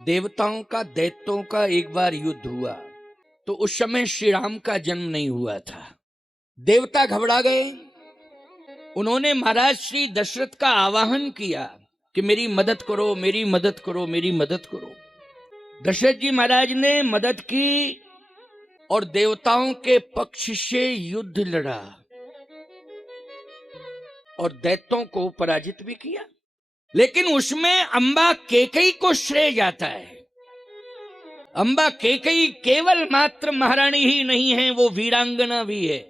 देवताओं का दैत्यों का एक बार युद्ध हुआ तो उस समय श्री राम का जन्म नहीं हुआ था। देवता घबरा गए। उन्होंने महाराज श्री दशरथ का आवाहन किया कि मेरी मदद करो, मेरी मदद करो, मेरी मदद करो। दशरथ जी महाराज ने मदद की और देवताओं के पक्ष से युद्ध लड़ा और दैत्यों को पराजित भी किया। लेकिन उसमें अंबा कैकेयी को श्रेय जाता है। अंबा कैकेयी केवल मात्र महारानी ही नहीं है, वो वीरांगना भी है।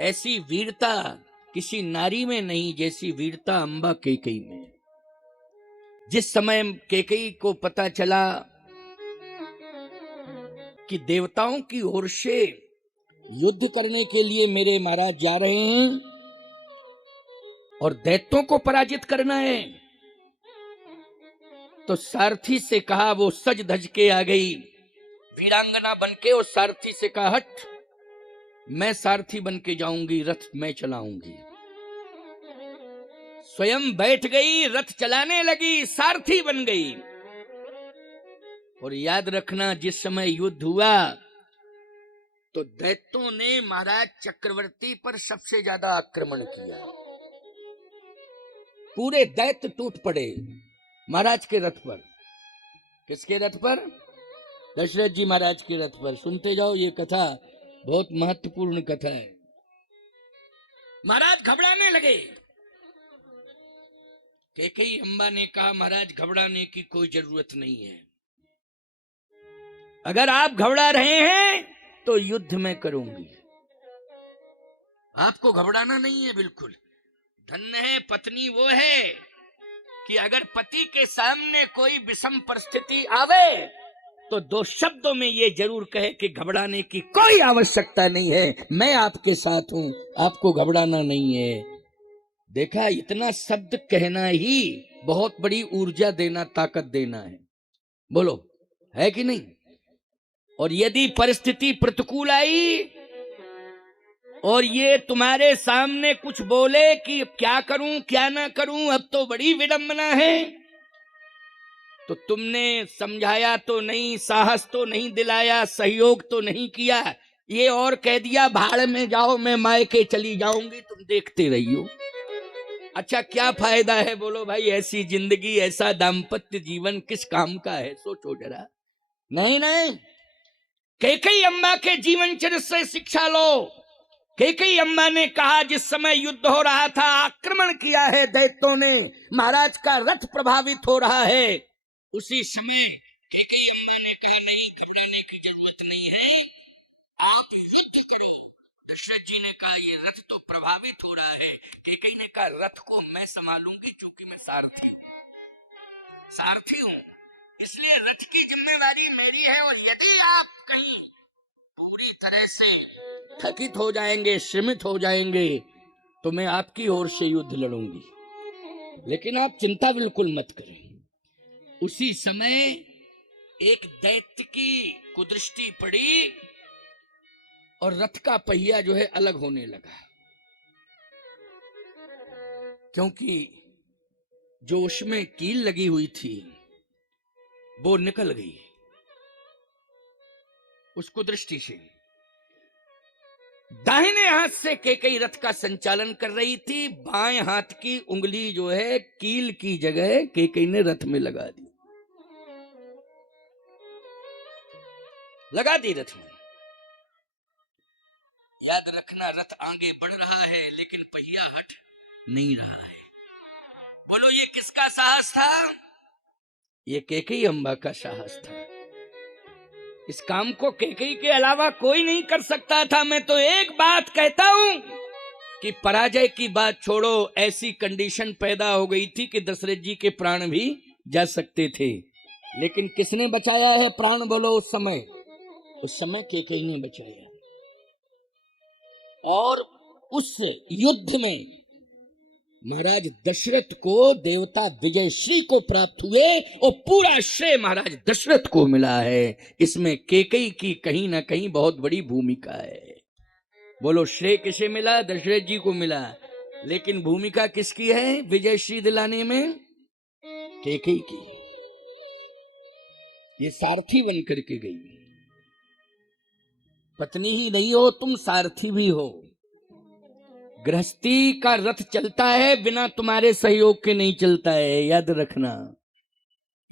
ऐसी वीरता किसी नारी में नहीं जैसी वीरता अंबा कैकेयी में। जिस समय कैकेयी को पता चला कि देवताओं की ओर से युद्ध करने के लिए मेरे महाराज जा रहे हैं और दैत्यों को पराजित करना है, तो सारथी से कहा, वो सज धज के आ गई वीरांगना बनके, और सारथी से कहा हट, मैं सारथी बन के जाऊंगी, रथ मैं चलाऊंगी। स्वयं बैठ गई, रथ चलाने लगी, सारथी बन गई। और याद रखना, जिस समय युद्ध हुआ तो दैत्यों ने महाराज चक्रवर्ती पर सबसे ज्यादा आक्रमण किया। पूरे दैत्य टूट पड़े महाराज के रथ पर। किसके रथ पर? दशरथ जी महाराज के रथ पर। सुनते जाओ, ये कथा बहुत महत्वपूर्ण कथा है। महाराज घबराने लगे। कैकेयी अम्बा ने कहा, महाराज घबराने की कोई जरूरत नहीं है। अगर आप घबरा रहे हैं तो युद्ध में करूंगी, आपको घबराना नहीं है बिल्कुल। धन्य है पत्नी वो है कि अगर पति के सामने कोई विषम परिस्थिति आवे तो दो शब्दों में ये जरूर कहे कि घबराने की कोई आवश्यकता नहीं है, मैं आपके साथ हूं, आपको घबराना नहीं है। देखा, इतना शब्द कहना ही बहुत बड़ी ऊर्जा देना, ताकत देना है। बोलो, है कि नहीं? और यदि परिस्थिति प्रतिकूल आई और ये तुम्हारे सामने कुछ बोले कि क्या करूं क्या ना करूं, अब तो बड़ी विडंबना है, तो तुमने समझाया तो नहीं, साहस तो नहीं दिलाया, सहयोग तो नहीं किया, ये और कह दिया भाड़ में जाओ, मैं मायके चली जाऊंगी, तुम देखते रहियो। अच्छा, क्या फायदा है? बोलो भाई, ऐसी जिंदगी, ऐसा दाम्पत्य जीवन किस काम का है? सोचो जरा। नहीं नहीं, कैकेयी अम्बा के जीवन चरित्र से शिक्षा लो। कैकेयी अम्बा ने कहा, जिस समय युद्ध हो रहा था, आक्रमण किया है दैत्यों ने, महाराज का रथ प्रभावित हो रहा है, उसी समय कैकेयी अम्बा ने कहा, नहीं, घबराने की जरूरत नहीं है, आप युद्ध करो। दशरथ जी ने कहा, ये रथ तो प्रभावित हो रहा है। कैकेयी ने कहा, रथ को मैं संभालूंगी, क्योंकि मैं सारथी हूँ, इसलिए रथ की जिम्मेवारी मेरी है। और यदि आप कहीं पूरी तरह से थकित हो जाएंगे, श्रमित हो जाएंगे, तो मैं आपकी ओर से युद्ध लड़ूंगी, लेकिन आप चिंता बिल्कुल मत करें। उसी समय एक दैत्य की कुदृष्टि पड़ी और रथ का पहिया जो है अलग होने लगा, क्योंकि जो उसमें कील लगी हुई थी वो निकल गई उस कुदृष्टि से। दाहिने हाथ से कैकेयी रथ का संचालन कर रही थी, बाएं हाथ की उंगली जो है कील की जगह कैकेयी ने रथ में लगा दी रथ में। याद रखना, रथ आगे बढ़ रहा है लेकिन पहिया हट नहीं रहा है। बोलो, ये किसका साहस था? ये कैकेयी अम्बा का साहस था। इस काम को कैकेयी के अलावा कोई नहीं कर सकता था। मैं तो एक बात कहता हूं कि पराजय की बात छोड़ो, ऐसी कंडीशन पैदा हो गई थी कि दशरथ जी के प्राण भी जा सकते थे, लेकिन किसने बचाया है प्राण? बोलो, उस समय कैकेयी ने बचाया। और उस युद्ध में महाराज दशरथ को देवता विजयश्री को प्राप्त हुए और पूरा श्रेय महाराज दशरथ को मिला है। इसमें कैकेयी की कहीं ना कहीं बहुत बड़ी भूमिका है। बोलो, श्रेय किसे मिला? दशरथ जी को मिला, लेकिन भूमिका किसकी है विजयश्री दिलाने में? कैकेयी की। ये सारथी बन करके गई। पत्नी ही नहीं हो तुम, सारथी भी हो। गृहस्थी का रथ चलता है, बिना तुम्हारे सहयोग के नहीं चलता है, याद रखना।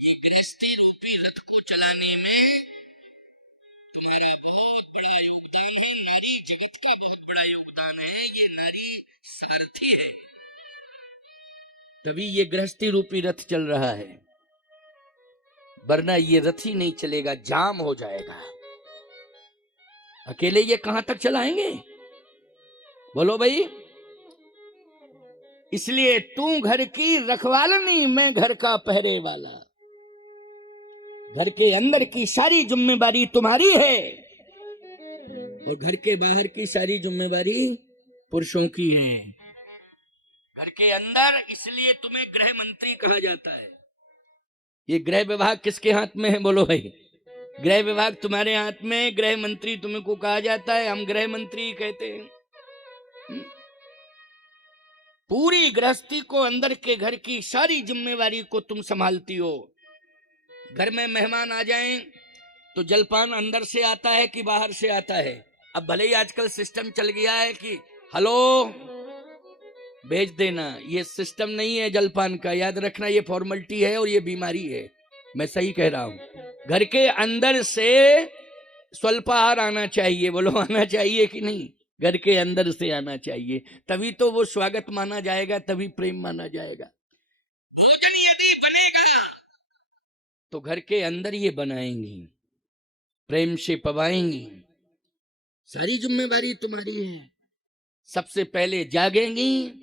ये गृहस्थी रूपी रथ को चलाने में तुम्हारा बहुत बड़ा योगदान है, नारी जगत का बहुत बड़ा योगदान है। ये नारी सारथी है, तभी ये गृहस्थी रूपी रथ चल रहा है, वरना ये रथ ही नहीं चलेगा, जाम हो जाएगा। अकेले ये कहां तक चलाएंगे, बोलो भाई। इसलिए तू घर की रखवालनी, मैं घर का पहरे वाला। घर के अंदर की सारी जिम्मेदारी तुम्हारी है और घर के बाहर की सारी जिम्मेदारी पुरुषों की है। घर के अंदर इसलिए तुम्हें गृह मंत्री कहा जाता है। ये गृह विभाग किसके हाथ में है, बोलो भाई। गृह विभाग तुम्हारे हाथ में, गृह मंत्री तुमको कहा जाता है, हम गृह मंत्री कहते हैं। पूरी गृहस्थी को, अंदर के घर की सारी जिम्मेवारी को तुम संभालती हो। घर में मेहमान आ जाएं तो जलपान अंदर से आता है कि बाहर से आता है। अब भले ही आजकल सिस्टम चल गया है कि हेलो भेज देना, ये सिस्टम नहीं है जलपान का, याद रखना। ये फॉर्मेलिटी है और ये बीमारी है, मैं सही कह रहा हूं। घर के अंदर से स्वल्पाहार आना चाहिए, बोलो आना चाहिए कि नहीं। घर के अंदर से आना चाहिए, तभी तो वो स्वागत माना जाएगा, तभी प्रेम माना जाएगा। भोजन यदि बनेगा तो घर के अंदर ये बनाएंगी, प्रेम से पवाएंगी। सारी जिम्मेदारी तुम्हारी है। सबसे पहले जागेंगी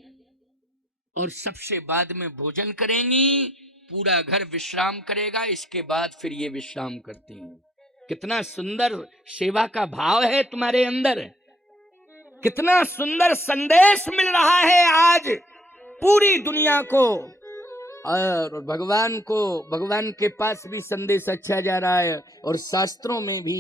और सबसे बाद में भोजन करेंगी। पूरा घर विश्राम करेगा, इसके बाद फिर ये विश्राम करती हैं। कितना सुंदर सेवा का भाव है तुम्हारे अंदर, कितना सुंदर संदेश मिल रहा है आज पूरी दुनिया को, और भगवान को, भगवान के पास भी संदेश अच्छा जा रहा है और शास्त्रों में भी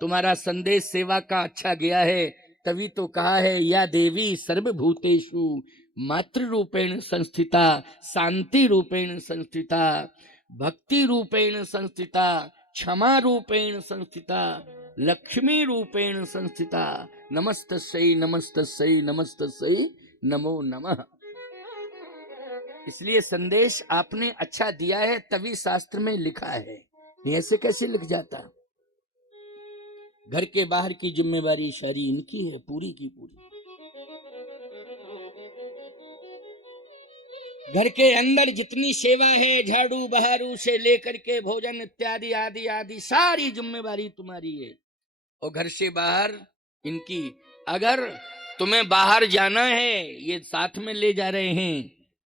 तुम्हारा संदेश सेवा का अच्छा गया है। तभी तो कहा है, या देवी सर्वभूतेषु मातृ रूपेण संस्थिता, शांति रूपेण संस्थिता, भक्ति रूपेण संस्थिता, क्षमा रूपेण संस्थिता, लक्ष्मी रूपेण संस्थिता। नमस्तस्यै नमस्तस्यै नमस्तस्यै नमो नमः। इसलिए संदेश आपने अच्छा दिया है, तभी शास्त्र में लिखा है, ऐसे कैसे लिख जाता। घर के बाहर की जिम्मेदारी सारी इनकी है, पूरी की पूरी। घर के अंदर जितनी सेवा है, झाड़ू बहारू से लेकर के भोजन इत्यादि आदि आदि सारी जिम्मेदारी तुम्हारी है, और घर से बाहर इनकी। अगर तुम्हें बाहर जाना है, ये साथ में ले जा रहे हैं,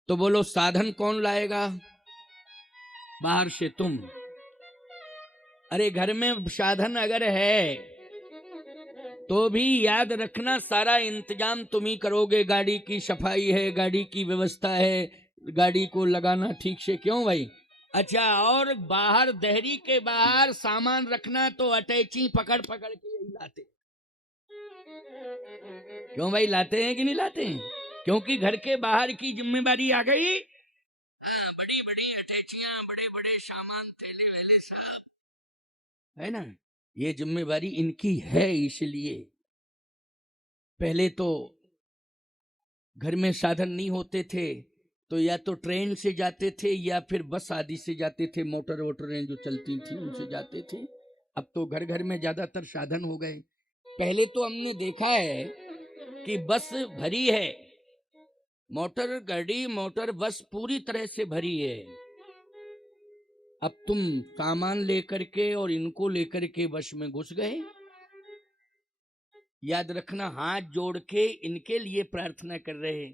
तो बोलो साधन कौन लाएगा, बाहर से तुम। अरे घर में साधन अगर है तो भी याद रखना सारा इंतजाम तुम ही करोगे। गाड़ी की सफाई है, गाड़ी की व्यवस्था है, गाड़ी को लगाना ठीक से, क्यों भाई। अच्छा, और बाहर देहरी के बाहर सामान रखना तो अटैची पकड़ पकड़ के यही लाते, क्यों भाई, लाते हैं कि नहीं लाते हैं। क्योंकि घर के बाहर की जिम्मेदारी आ गई। हाँ, बड़ी बड़ी अटैचियां, बड़े बड़े सामान, थैले वैले साहब, है ना, ये जिम्मेदारी इनकी है। इसलिए पहले तो घर में साधन नहीं होते थे तो या तो ट्रेन से जाते थे या फिर बस आदि से जाते थे, मोटर वोटरें जो चलती थी उनसे जाते थे। अब तो घर घर में ज्यादातर साधन हो गए। पहले तो हमने देखा है कि बस भरी है, मोटर गाड़ी, मोटर बस पूरी तरह से भरी है। अब तुम सामान लेकर के और इनको लेकर के बस में घुस गए। याद रखना, हाथ जोड़ के इनके लिए प्रार्थना कर रहे हैं,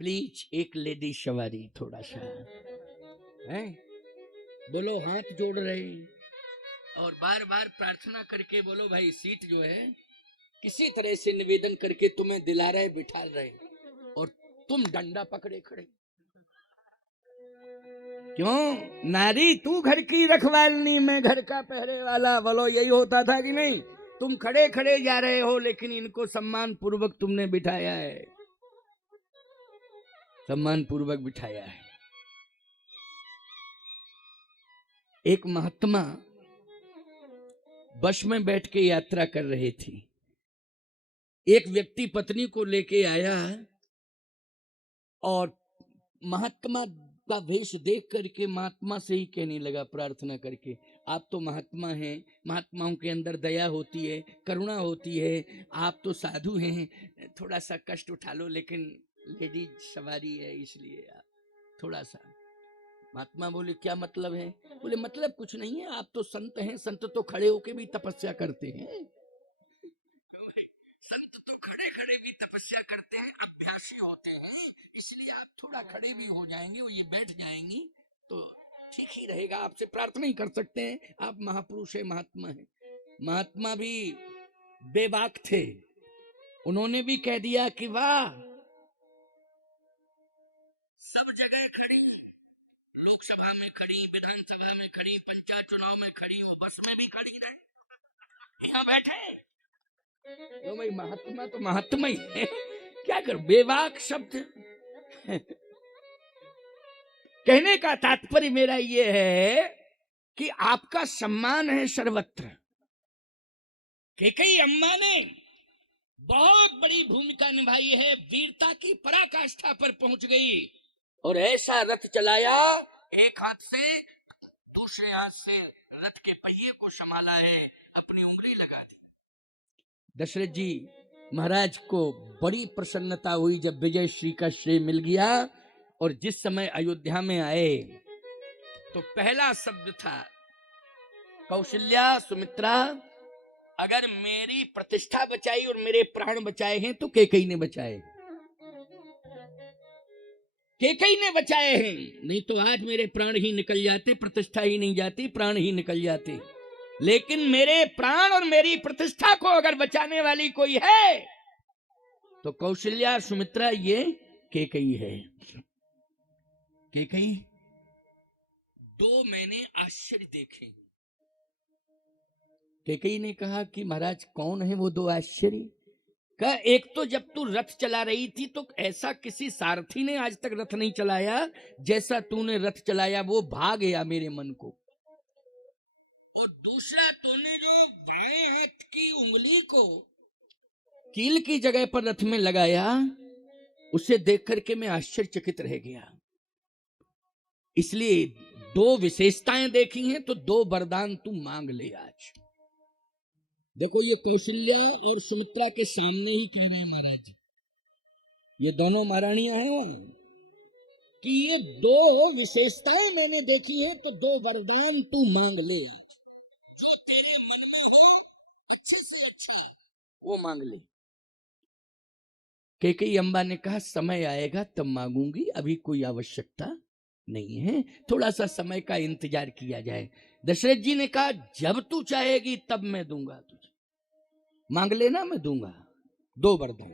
प्लीज एक लेडी सवारी थोड़ा सा है, बोलो हाथ जोड़ रहे और बार बार प्रार्थना करके बोलो भाई सीट जो है किसी तरह से निवेदन करके तुम्हें दिला रहे, बिठा रहे, और तुम डंडा पकड़े खड़े। क्यों नारी, तू घर की रखवालनी, मैं घर का पहरे वाला, बोलो यही होता था कि नहीं। तुम खड़े खड़े जा रहे हो, लेकिन इनको सम्मान पूर्वक तुमने बिठाया है, सम्मान पूर्वक बिठाया है। एक महात्मा बस में बैठ के यात्रा कर रहे थे। एक व्यक्ति पत्नी को लेके आया और महात्मा का वेश देख करके महात्मा से ही कहने लगा प्रार्थना करके, आप तो महात्मा हैं, महात्माओं के अंदर दया होती है, करुणा होती है, आप तो साधु हैं, थोड़ा सा कष्ट उठा लो, लेकिन लेडीज सवारी है इसलिए आप थोड़ा सा। महात्मा बोले क्या मतलब है? बोले मतलब कुछ नहीं है, आप तो संत हैं, संत तो खड़े होके भी तपस्या करते हैं, संत तो खड़े खड़े भी तपस्या करते हैं, अभ्यासी होते हैं, इसलिए आप थोड़ा खड़े भी हो जाएंगे, वो ये बैठ जाएंगी तो ठीक ही रहेगा, आपसे प्रार्थना ही कर सकते हैं, आप महापुरुष है, महात्मा है। महात्मा भी बेबाक थे, उन्होंने भी कह दिया कि वाह, सब जगह खड़ी, लोकसभा में खड़ी, विधानसभा में खड़ी, पंचायत चुनाव में खड़ी, वो बस में भी खड़ी रहे, यहाँ बैठे तो भाई महात्मा तो महात्मा ही है, क्या कर, बेबाक शब्द। कहने का तात्पर्य मेरा ये है कि आपका सम्मान है सर्वत्र। कैकेयी अम्मा ने बहुत बड़ी भूमिका निभाई है, वीरता की पराकाष्ठा पर पहुंच गई और ऐसा रथ चलाया, एक हाथ से दूसरे हाथ से रथ के पहिए को संभाला है, अपनी उंगली लगा दी। दशरथ जी महाराज को बड़ी प्रसन्नता हुई जब विजय श्री का श्रेय मिल गया, और जिस समय अयोध्या में आए तो पहला शब्द था कौशल्या, सुमित्रा, अगर मेरी प्रतिष्ठा बचाई और मेरे प्राण बचाए हैं तो कैकेयी ने बचाए, कैकेयी ने बचाए हैं, नहीं तो आज मेरे प्राण ही निकल जाते, प्रतिष्ठा ही नहीं जाती, प्राण ही निकल जाते। लेकिन मेरे प्राण और मेरी प्रतिष्ठा को अगर बचाने वाली कोई है तो कौशल्या, सुमित्रा, ये कैकेयी है। कैकेयी, दो मैंने आश्चर्य देखे। कैकेयी ने कहा कि महाराज कौन है वो दो आश्चर्य? कहा एक तो जब तू रथ चला रही थी तो ऐसा किसी सारथी ने आज तक रथ नहीं चलाया जैसा तूने रथ चलाया, वो भा गया मेरे मन को। और दूसरा, तूने जो दाएं हाथ की उंगली को कील की जगह पर रथ में लगाया, उसे देख करके मैं आश्चर्यचकित रह गया। इसलिए दो विशेषताएं देखी हैं तो दो वरदान तू मांग ले आज। देखो ये कौशल्या और सुमित्रा के सामने ही कह रहे हैं महाराज जी, ये दोनों महारानियां हैं कि ये दो विशेषताएं मैंने देखी है तो दो वरदान तू मांग ले आज, जो तेरे मन में हो अच्छे से अच्छा वो मांग ले। कैकेयी अम्बा ने कहा समय आएगा तब मांगूंगी, अभी कोई आवश्यकता नहीं है, थोड़ा सा समय का इंतजार किया जाए। दशरथ जी ने कहा जब तू चाहेगी तब मैं दूंगा तुझे, मांग लेना मैं दूंगा। दो वरदान।